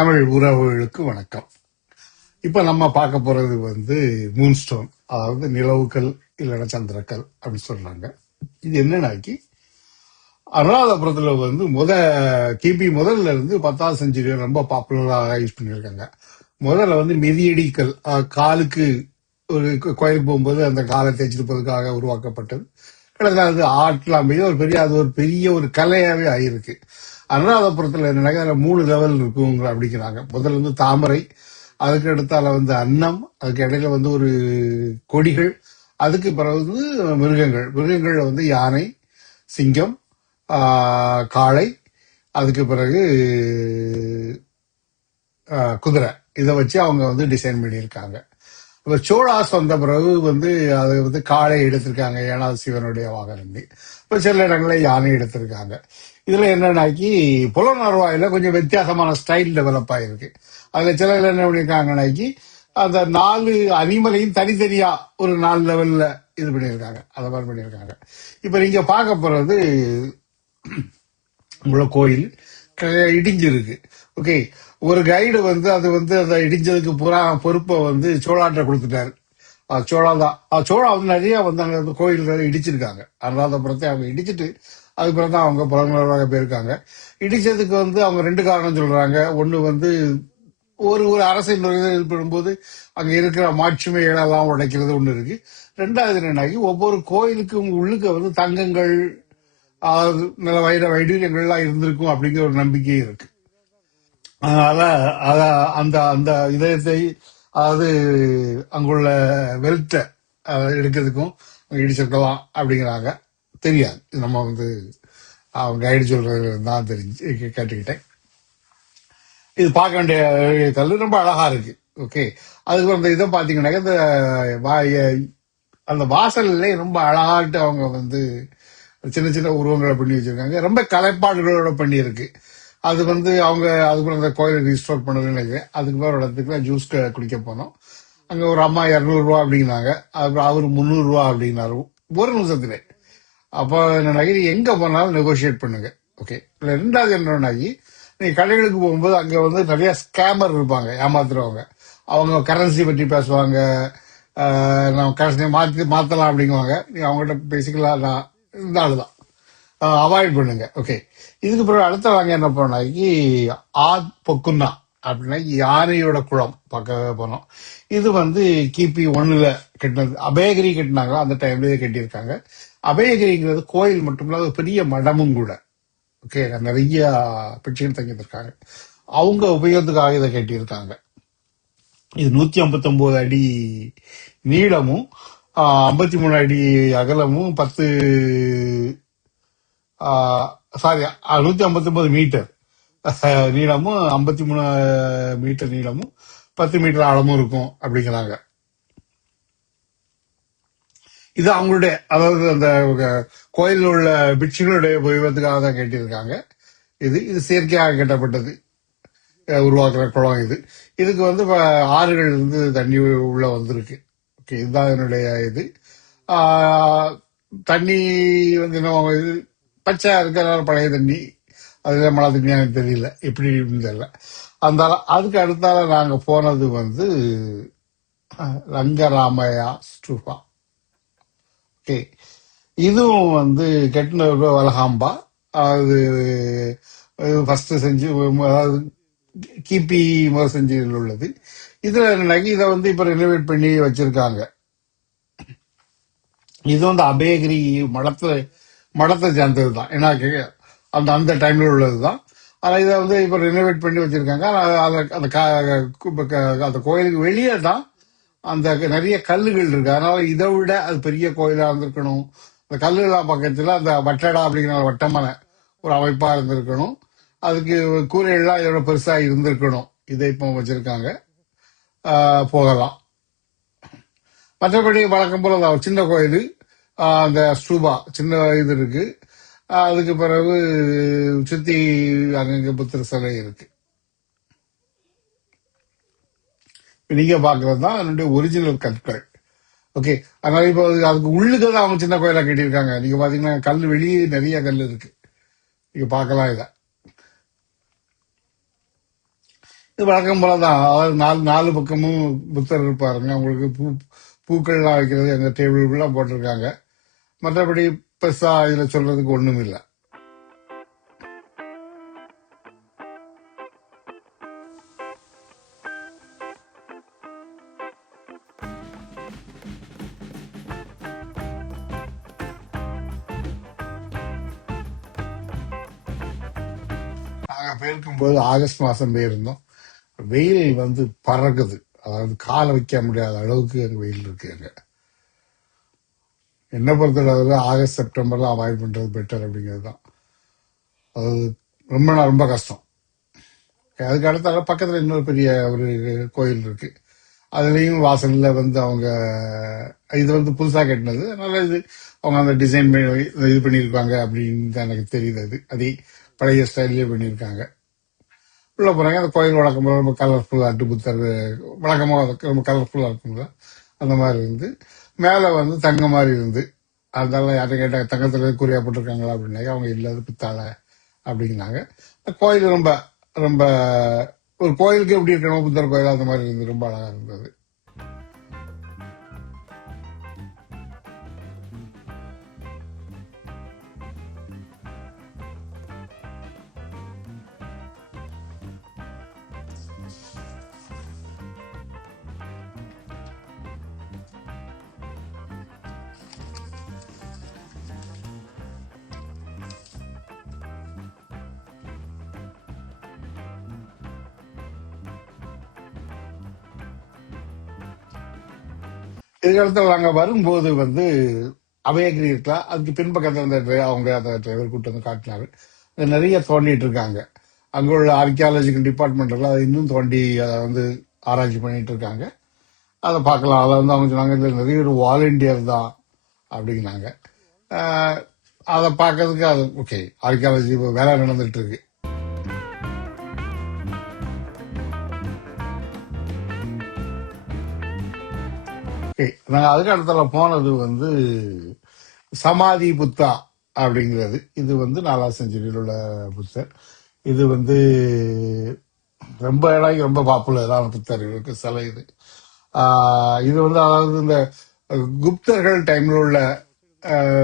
தமிழ் உறவுகளுக்கு வணக்கம். இப்ப நம்ம பார்க்க போறது மூன் ஸ்டோன், அதாவது நிலவுக்கல் இல்லைன்னா சந்திரக்கல் அப்படின்னு சொல்றாங்க. இது என்னன்னாக்கி அனுராதபுரத்துல கிபி முதல்ல இருந்து 10ஆம் செஞ்சுரி ரொம்ப பாப்புலரா யூஸ் பண்ணியிருக்காங்க. முதல்ல மிதியடி கல், காலுக்கு ஒரு கோயிலுக்கு போகும்போது அந்த காலை தேய்ச்சிட்டு போறதுக்காக உருவாக்கப்பட்டது. கிட்டத்தட்ட அது ஆட்டலாம் அது ஒரு பெரிய ஒரு கலையாவே ஆயிருக்கு. அனுராதபுரத்துல என்னன்னாக்க அதுல 3 லெவல் இருக்குங்க அப்படிங்கிறாங்க. முதல்ல தாமரை, அதுக்கு அடுத்தால அன்னம், அதுக்கு இடையில ஒரு கொடிகள், அதுக்கு பிறகு மிருகங்கள்ல யானை, சிங்கம், காளை, அதுக்கு பிறகு குதிரை. இதை வச்சு அவங்க டிசைன் பண்ணியிருக்காங்க. இப்ப சோழாஸ் வந்த பிறகு அது காளை எடுத்திருக்காங்க, ஏழாவது சிவனுடைய வாகனம். இப்ப சில இடங்கள்ல யானை எடுத்திருக்காங்க. இதுல என்னன்னாக்கி புலனர்வாயில கொஞ்சம் வித்தியாசமான ஸ்டைல் டெவலப் ஆயிருக்கு. அதுல சில என்ன பண்ணிருக்காங்கன்னாக்கி அந்த 4 அனிமலையும் தனித்தனியா ஒரு 4 லெவல்ல இது பண்ணியிருக்காங்க, அத மாதிரி பண்ணியிருக்காங்க. இப்ப நீங்க பார்க்க போறது உங்களோட கோயில் இடிஞ்சிருக்கு. ஓகே, ஒரு கைடு அது அந்த இடிஞ்சதுக்கு பொறுப்பை சோழாட்ட கொடுத்துட்டாரு. சோழா தான். சோழா நிறைய அங்க கோயில்களை இடிச்சிருக்காங்க. அனுராதபுரத்தை அவங்க இடிச்சிட்டு அதுக்கப்புறம் தான் அவங்க புலனர்களாக போயிருக்காங்க. இடிச்சதுக்கு அவங்க 2 காரணம் சொல்றாங்க. ஒண்ணு ஒரு ஒரு அரசியல் ஏற்படும்போது அங்க இருக்கிற மாட்சிமைகள் எல்லாம் உடைக்கிறது ஒண்ணு இருக்கு. 2வது என்னன்னாக்கி ஒவ்வொரு கோயிலுக்கும் உள்ளுக்க தங்கங்கள், நல்ல வைடூரியங்கள்லாம் இருந்திருக்கும் அப்படிங்கிற ஒரு நம்பிக்கை இருக்கு. அதனால அந்த அந்த இதயத்தை, அதாவது அங்குள்ள வெல்த்த எடுக்கிறதுக்கும் இடிச்சிருக்கலாம் அப்படிங்கிறாங்க. தெரியாது, நம்ம அவங்க கைடு சொல்றது தான் தெரிஞ்சு கேட்டுக்கிட்டேன். இது பார்க்க வேண்டிய கல், ரொம்ப அழகா இருக்கு. ஓகே, அதுக்கு அந்த இதை பாத்தீங்கன்னாக்க அந்த வாசல்ல ரொம்ப அழகாட்டு அவங்க சின்ன சின்ன உருவங்களை பண்ணி வச்சிருக்காங்க. ரொம்ப கலைப்பாடுகளோட பண்ணி இருக்கு. அது அவங்க அதுக்குள்ள அந்த கோயிலை ரீஸ்டோர் பண்ணதுன்னு நினைக்கிறேன். அதுக்கு பேர் இடத்துக்கு ஜூஸ் குடிக்க போனோம். அங்க ஒரு அம்மா 200 ரூபா அப்படின்னாங்க. அப்புறம் அவரு 300 ரூபா அப்படின்னாரு ஒரு நிமிஷத்துல. அப்போ என்னன்னாக்கி நீ எங்க போனாலும் நெகோசியேட் பண்ணுங்க. ஓகே, 2வது என்னன்னாக்கி நீங்க கடைகளுக்கு போகும்போது அங்க நிறைய ஸ்கேமர் இருப்பாங்க, ஏமாத்துறவங்க. அவங்க கரன்சி பற்றி பேசுவாங்க. நம்ம கரன்சி மாத்தலாம் அப்படிங்குவாங்க. நீங்க அவங்ககிட்ட பேசிக்கலாம், நான் இந்த ஆளுதான், அவாய்ட் பண்ணுங்க. ஓகே, இதுக்கு பிறகு அடுத்த வாங்க என்ன பண்ணாக்கி பொக்குன்னா அப்படின்னா யானையோட குளம் பார்க்க போனோம். இது கிபி 1ல கட்டினது. அபயகிரி கட்டினாங்க, அந்த டைம்லயே கட்டியிருக்காங்க. அபயகிரிங்கிறது கோயில் மட்டுமில்ல, அது பெரிய மடமும் கூட. ஓகே, நிறைய பிட்சுகள் தங்கியிருக்காங்க. அவங்க உபயோகத்துக்காக இதை கட்டியிருக்காங்க. இது 159 அடி நீளமும் 53 அடி அகலமும் 159 மீட்டர் நீளமும் 53 மீட்டர் நீளமும் 10 மீட்டர் ஆழமும் இருக்கும் அப்படிங்கிறாங்க. இது அவங்களுடைய, அதாவது அந்த கோயிலில் உள்ள பிட்சுகளுடைய உபயோகத்துக்காக தான் கேட்டிருக்காங்க. இது செயற்கையாக கட்டப்பட்டது, உருவாக்குற குளம். இதுக்கு ஆறுகள் தண்ணி உள்ள வந்திருக்கு. ஓகே, இதுதான் என்னுடைய இது. தண்ணி இது பச்சை இருக்கிற பழைய தண்ணி, அதுல மழை தண்ணி எனக்கு தெரியல, எப்படி தெரியல. அந்த அதுக்கு அடுத்தால நாங்க போனது ரங்கராமையா ஸ்டூபா. ஓகே, இதுவும் கெட்டினூர் வலகாம்பா. அது ஃபர்ஸ்ட் செஞ்சு, அதாவது கிபி முதல் செஞ்சுரியில் உள்ளது. இதுல என்னன்னாக்கி இதை இப்ப ரெனோவேட் பண்ணி வச்சிருக்காங்க. இது அபயகிரி மடத்தை சேர்ந்தது தான். ஏன்னா அந்த டைம்ல உள்ளதுதான். ஆனா இதை இப்ப ரெனோவேட் பண்ணி வச்சிருக்காங்க. அந்த கோயிலுக்கு வெளியே தான் அந்த நிறைய கல்லுகள் இருக்கு. அதனால இதை விட அது பெரிய கோயிலா இருந்திருக்கணும். அந்த கல்லுலாம் பக்கத்துல அந்த வட்டடா அப்படிங்கிற வட்டமான ஒரு அமைப்பா இருந்திருக்கணும். அதுக்கு கூரைகள்லாம் இதோட பெருசா இருந்திருக்கணும். இதை இப்போ வச்சிருக்காங்க, போகலாம். மற்றபடி வழக்கம் போல ஒரு சின்ன கோயில், அந்த ஸ்டூபா சின்ன இது இருக்கு. அதுக்கு பிறகு சுத்தி அங்கங்க புத்திர சிலை இருக்கு. நீங்க பாக்குறது தான் அதனுடைய ஒரிஜினல் கற்கள். ஓகே, அதனால இப்போ அதுக்கு உள்ளுக்கு தான் அவங்க சின்ன கோயிலா கட்டியிருக்காங்க. நீங்க பாத்தீங்கன்னா கல் வெளியே நிறைய கல் இருக்கு, நீங்க பார்க்கலாம். இது வழக்கம் போல தான். அதாவது நாலு நாலு பக்கமும் புத்தர் இருப்பாருங்க. அவங்களுக்கு பூக்கள்லாம் வைக்கிறது அந்த டேபிள்லாம் போட்டிருக்காங்க. மற்றபடி பெருசா இதுல சொல்றதுக்கு ஒண்ணும் இல்லை. நாங்க போயிருக்கும்போது ஆகஸ்ட் மாசம் போயிருந்தோம். வெயில் வந்து பறக்குது. அதாவது காலை வைக்க முடியாத அளவுக்கு அங்க வெயில் இருக்கு அங்க. என்ன பொறுத்தளவுல ஆகஸ்ட் செப்டம்பர்ல அவாய்ட் பண்றது பெட்டர் அப்படிங்கிறது தான். அது ரொம்ப கஷ்டம். அதுக்கு அடுத்த பக்கத்துல இன்னொரு பெரிய ஒரு கோயில் இருக்கு. அதுலயும் வாசல்ல வந்து அவங்க இது வந்து புதுசா கட்டினது, அதனால இது அவங்க அந்த டிசைன் இது பண்ணியிருக்காங்க அப்படின்னு தான் எனக்கு தெரியுது. அதே பழைய ஸ்டைல்லே பண்ணியிருக்காங்க. உள்ள போறாங்க. அந்த கோயில் வழக்கம் போல ரொம்ப கலர்ஃபுல்லா அட்டு புத்தர் வழக்கமாக ரொம்ப கலர்ஃபுல்லா இருக்கும்ல, அந்த மாதிரி இருந்து மேல வந்து தங்க மாதிரி இருந்து, அதனால யார்ட்ட கேட்டாங்க தங்கத்துல குறியா போட்டிருக்காங்களா அப்படின்னாங்க. அவங்க இல்லாத பித்தாளை அப்படிங்கிறாங்க. கோயில் ரொம்ப ரொம்ப ஒரு கோயிலுக்கு எப்படி இருக்கணும் புத்தர் கோயில் அந்த மாதிரி இருந்து ரொம்ப அழகா இருந்தது. எதிர்காலத்தில் நாங்க வரும்போது வந்து அபயகிரி இருக்கலாம். அதுக்கு பின்பக்கத்தில் அந்த அவங்க அந்த டிரைவர் கூட்டு வந்து காட்டினாரு. நிறைய தோண்டிட்டு இருக்காங்க. அங்க உள்ள ஆர்கியாலஜிக்கல் டிபார்ட்மெண்ட்ல அதை இன்னும் தோண்டி அதை வந்து ஆராய்ச்சி பண்ணிட்டு இருக்காங்க. அதை பார்க்கலாம். அதை வந்து அவங்க சொன்னாங்க இதுல நிறைய ஒரு வாலண்டியர் தான் அப்படின்னாங்க. ஆஹ் அதை பார்க்கறதுக்கு அது ஓகே. ஆர்கியாலஜி வேலை நடந்துட்டு இருக்கு. நாங்க அதுக்கு அடுத்தால போனது வந்து சமாதி புத்தா அப்படிங்கிறது. இது வந்து 4ஆம் செஞ்சுரியில் உள்ள புத்தர். இது வந்து ரொம்ப இடம் ரொம்ப பாப்புலரான புத்தர் இருக்கு சிலை இது. இது வந்து அதாவது இந்த குப்தர்கள் டைம்ல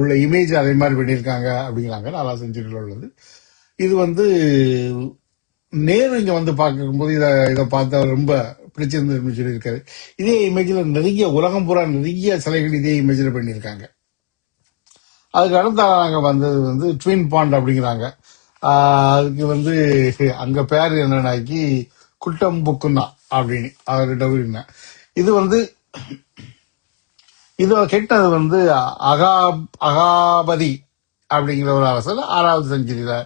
உள்ள இமேஜ் அதே மாதிரி பண்ணியிருக்காங்க அப்படிங்கிறாங்க. 4ஆம் செஞ்சுரியில் உள்ளது. இது வந்து நேரு இங்க வந்து பார்க்கும்போது இதை பார்த்து அவர் ரொம்ப பிடிச்சிருந்து சொல்லியிருக்காரு. இதே இமேஜ்ல நிறைய உலகம் பூரா நிறைய சிலைகள் இதே இமேஜ்ல பண்ணியிருக்காங்க. அதுக்கு அடுத்த நாங்க வந்தது வந்து ட்வின் பாண்ட் அப்படிங்கிறாங்க. அதுக்கு வந்து அங்க பேர் என்னன்னாக்கி குட்டம் புக்குன்னா அப்படின்னு அவர்கிட்ட இது வந்து இது கெட்டது வந்து அகாபதி அப்படிங்கிற ஒரு அரசர் 6வது செஞ்சுரியில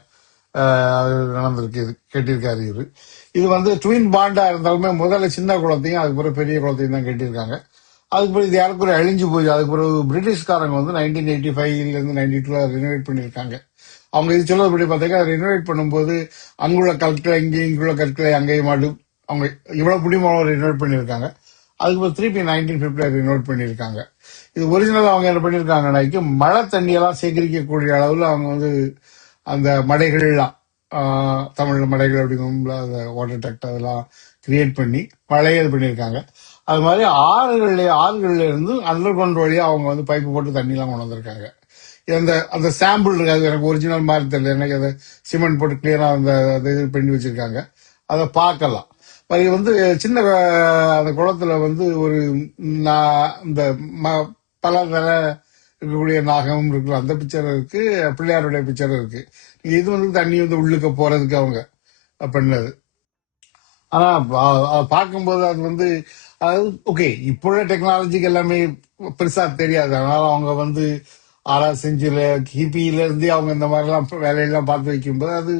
நடந்திருக்கு. இது கெட்டியிருக்காரு இவரு. இது வந்து ட்வின் பாண்டா இருந்தாலுமே முதல்ல சின்ன குளத்தையும் அதுக்கப்புறம் பெரிய குளத்தையும் தான் கட்டியிருக்காங்க. அதுக்கப்புறம் இது யாருக்குற அழிஞ்சு போய் அதுக்கு பிறகு பிரிட்டிஷ்காரங்க வந்து 1985ல இருந்து 92 ரினோவேட் பண்ணியிருக்காங்க. அவங்க இது சொல்றதுபடி பார்த்தீங்கன்னா ரினோவேட் பண்ணும்போது அங்குள்ள கற்களை இங்கேயும் இங்குள்ள கற்களை அங்கேயும் மாடு அவங்க இவ்வளவு முடியுமா ரினோவேட் பண்ணியிருக்காங்க. அதுக்கப்புறம் திருப்பி 1950 ரினோவேட் பண்ணியிருக்காங்க. இது ஒரிஜினல் அவங்க என்ன பண்ணியிருக்காங்கன்னாக்கி மழை தண்ணியெல்லாம் சேகரிக்கக்கூடிய அளவில் அவங்க வந்து அந்த மடைகள்லாம் தமிழ் மடைகள் அப்படிங்கிற அந்த வாட்டர் டேக்ட் அதெல்லாம் கிரியேட் பண்ணி மழையை இது பண்ணியிருக்காங்க. அது மாதிரி ஆறுகள்ல இருந்து அண்டர் கிரவுண்ட் வழியா அவங்க வந்து பைப்பு போட்டு தண்ணிலாம் கொண்டு வந்திருக்காங்க. அந்த அந்த சாம்பிள் இருக்காது எனக்கு ஒரிஜினல் மாதிரி தெரியல. எனக்கு அதை சிமெண்ட் போட்டு கிளியரா அந்த இது பண்ணி வச்சிருக்காங்க. அதை பார்க்கலாம். அது வந்து சின்ன அந்த குளத்துல வந்து ஒரு இந்த பல தர இருக்கக்கூடிய நாகம் இருக்கு. அந்த பிக்சர் இருக்கு. பிள்ளையாருடைய பிக்சர் இருக்கு. இது வந்து தண்ணி வந்து உள்ளுக்க போறதுக்கு அவங்க பண்ணது. ஆனா பார்க்கும்போது அது வந்து ஓகே. இப்போ உள்ள டெக்னாலஜிக்கு எல்லாமே பெருசா தெரியாது. அதனால அவங்க வந்து 6ஆம் செஞ்சுரியில கிபியில இருந்தே அவங்க இந்த மாதிரிலாம் வேலையெல்லாம் பார்த்து வைக்கும்போது அது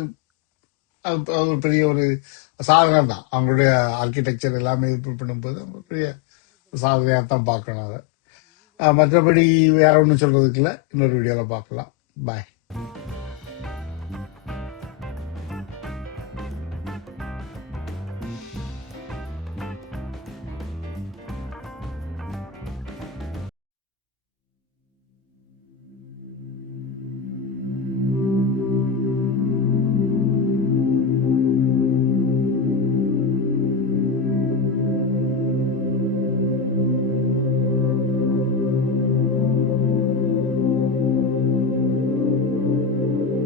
ஒரு பெரிய ஒரு சாதனை தான். அவங்களுடைய ஆர்கிடெக்சர் எல்லாமே இது பண்ணும்போது பெரிய சாதனையாக தான் பார்க்கணும் அதை. மற்றபடி வேற ஒன்றும் சொல்றதுக்கு இல்லை. இன்னொரு வீடியோல பார்க்கலாம். பாய்.